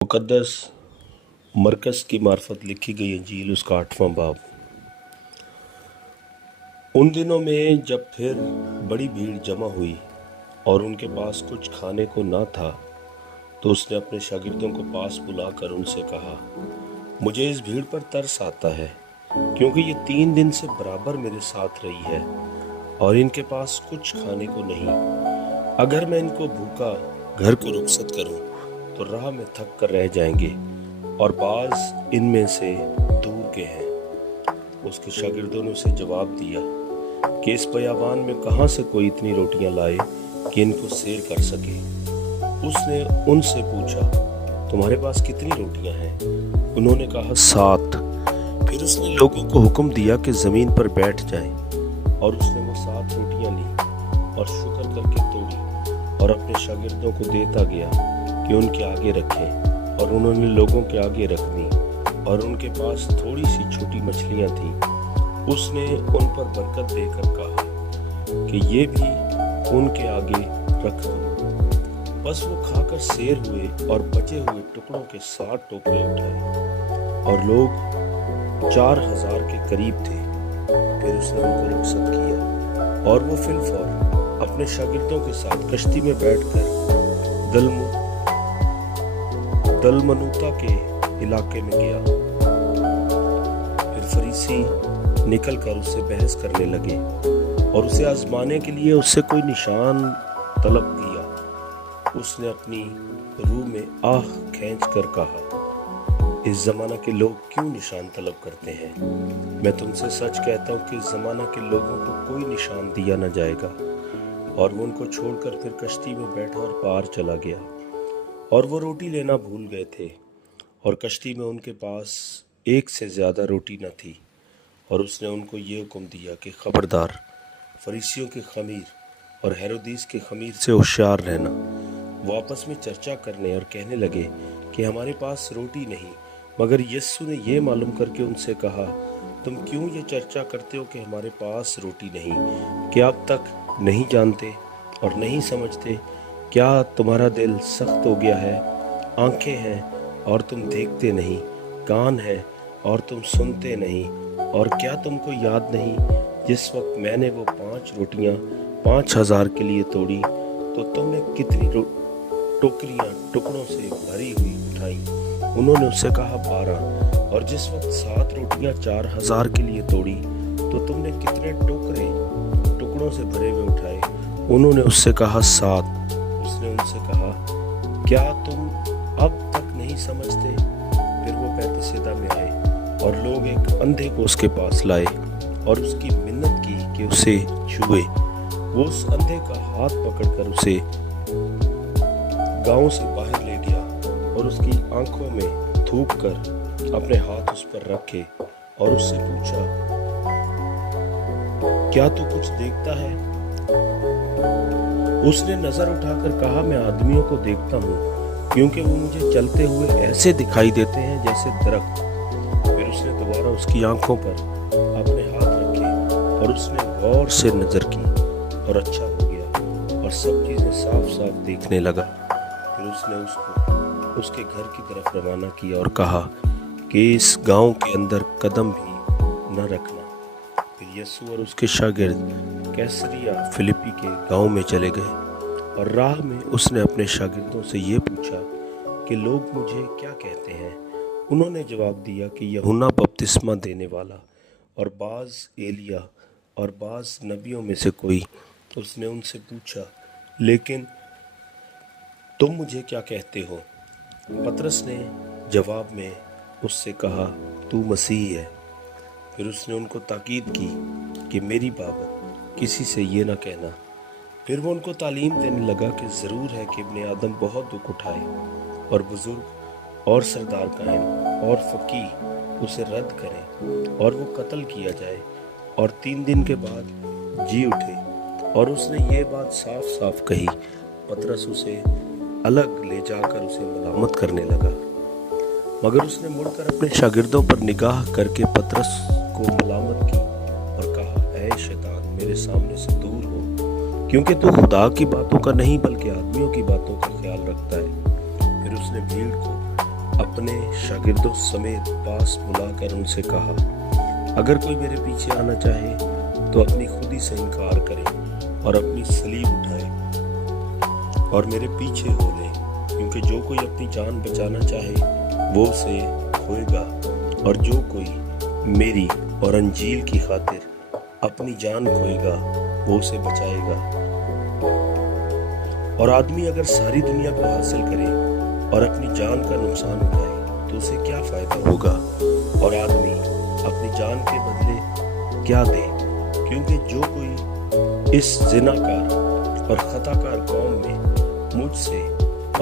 मुक़द्दस मरकज़ की मार्फत लिखी गई इंजील उसका 8वां बाब। उन दिनों में जब फिर बड़ी भीड़ जमा हुई और उनके पास कुछ खाने को ना था, तो उसने अपने शागिर्दों को पास बुलाकर उनसे कहा, मुझे इस भीड़ पर तरस आता है, क्योंकि ये 3 दिन से बराबर मेरे साथ रही है और इनके पास कुछ खाने को नहीं। अगर मैं इनको भूखा घर को रुखसत करूं तो राह में थक कर रह जाएंगे और बाज इनमें से दूर के हैं। उसके शागिर्दों ने उसे जवाब दिया कि इस बयाबान में कहाँ से कोई इतनी रोटियां लाए कि इनको सैर कर सके। उसने उनसे पूछा, तुम्हारे पास कितनी रोटियां हैं? उन्होंने कहा, 7। फिर उसने लोगों को हुक्म दिया कि जमीन पर बैठ जाएं, और उसने वो 7 रोटियां ली और शुक्र करके तोड़ी और अपने शागिर्दों को देता गया कि उनके आगे रखें, और उन्होंने लोगों के आगे रख दी। और उनके पास थोड़ी सी छोटी मछलियां थीं। उसने उन पर बरकत देकर कहा कि ये भी उनके आगे रख दो। बस वो खाकर सैर हुए और बचे हुए टुकड़ों के 7 टोकरे उठाए, और लोग 4000 के करीब थे। फिर उसने उनको रुखसत किया और वो फिलफौर अपने शागिर्दों के साथ कश्ती में बैठकर दलमनूता के इलाके में गया। फिर फरीसी निकलकर उससे बहस करने लगे और उसे आजमाने के लिए उससे कोई निशान तलब किया। उसने अपनी रूह में आह खींचकर कहा, इस जमाना के लोग क्यों निशान तलब करते हैं? मैं तुमसे सच कहता हूँ कि इस जमाना के लोगों को कोई निशान दिया न जाएगा। और वो उनको छोड़कर फिर कश्ती में बैठा और पार चला गया। और वो रोटी लेना भूल गए थे, और कश्ती में उनके पास 1 से ज़्यादा रोटी न थी। और उसने उनको ये हुक्म दिया कि खबरदार, फरीसियों के खमीर और हेरोदीस के खमीर से होशियार रहना। वो आपस में चर्चा करने और कहने लगे कि हमारे पास रोटी नहीं। मगर यीशु ने ये मालूम करके उनसे कहा, तुम क्यों ये चर्चा करते हो कि हमारे पास रोटी नहीं? क्या अब तक नहीं जानते और नहीं समझते? क्या तुम्हारा दिल सख्त हो गया है? आंखें हैं और तुम देखते नहीं, कान हैं और तुम सुनते नहीं। और क्या तुमको याद नहीं, जिस वक्त मैंने वो 5 रोटियां 5000 के लिए तोड़ी, तो तुमने कितनी टोकरियां टुकड़ों से भरी हुई उठाई? उन्होंने उससे कहा, 12। और जिस वक्त 7 रोटियां 4000 के लिए तोड़ी, तो तुमने कितने टोकरे टुकड़ों से भरे हुए उठाए? उन्होंने उससे कहा, 7। उसने उनसे कहा, क्या तुम अब तक नहीं समझते? फिर वो बैतसैदा में आए और लोग एक अंधे को उसके पास लाए और उसकी मिन्नत की कि उसे छुए। वो उस अंधे का हाथ पकड़कर उसे गांव से बाहर ले गया और उसकी आंखों में थूक कर अपने हाथ उस पर रखे और उससे पूछा, क्या तू कुछ देखता है? उसने नजर उठाकर कहा, मैं आदमियों को देखता हूँ, क्योंकि वो मुझे चलते हुए ऐसे दिखाई देते हैं जैसे दरख्त। फिर उसने दोबारा उसकी आंखों पर अपने हाथ रखे और उसने गौर से नजर की और अच्छा हो गया और सब चीजें साफ साफ देखने लगा। फिर उसने उसको उसके घर की तरफ रवाना किया और कहा कि इस गांव के अंदर कदम भी न रखना। फिर यीशु और उसके शागिर्द कैसरिया फिलिप्पी के गांव में चले गए, और राह में उसने अपने शागिर्दों से ये पूछा कि लोग मुझे क्या कहते हैं? उन्होंने जवाब दिया कि यूहन्ना बपतिस्मा देने वाला, और बाज़ एलिया, और बाज़ नबियों में से कोई। उसने उनसे पूछा, लेकिन तुम मुझे क्या कहते हो? पतरस ने जवाब में उससे कहा, तू मसीह है। फिर उसने उनको ताकीद की कि मेरी बाबत किसी से ये ना कहना। फिर वो उनको तालीम देने लगा कि ज़रूर है कि इब्ने आदम बहुत दुख उठाए और बुजुर्ग और सरदार कायम और फ़कीह उसे रद्द करें और वो कत्ल किया जाए और 3 दिन के बाद जी उठे। और उसने ये बात साफ साफ कही। पतरस उसे अलग ले जाकर उसे मलामत करने लगा, मगर उसने मुड़कर अपने शागिर्दों पर निगाह करके पतरस को मलामत की और कहा, ऐ शैतान, मेरे सामने से दूर हो, क्योंकि तू खुदा की बातों का नहीं बल्कि आदमियों की बातों का ख्याल रखता है। फिर उसने भीड़ को अपने शागिर्दों समेत पास बुलाकर उनसे कहा, अगर कोई मेरे पीछे आना चाहे तो अपनी खुदी से इनकार करे और अपनी सलीब उठाए और मेरे पीछे हो ले। क्योंकि जो कोई अपनी जान बचाना चाहे वो उसे खोएगा, और जो कोई मेरी और अंजील की खातिर अपनी जान खोएगा वो उसे बचाएगा। और आदमी अगर सारी दुनिया को हासिल करे और अपनी जान का नुकसान उठाए तो उसे क्या फायदा होगा? और आदमी अपनी जान के बदले क्या दे? क्योंकि जो कोई इस जिनाकार और खताकार कौम में मुझसे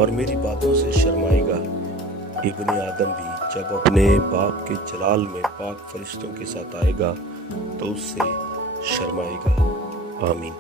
और मेरी बातों से शर्माएगा, इब्ने आदम भी जब अपने बाप के जलाल में पाक फरिश्तों के साथ आएगा तो उससे शर्माएगा। आमीन।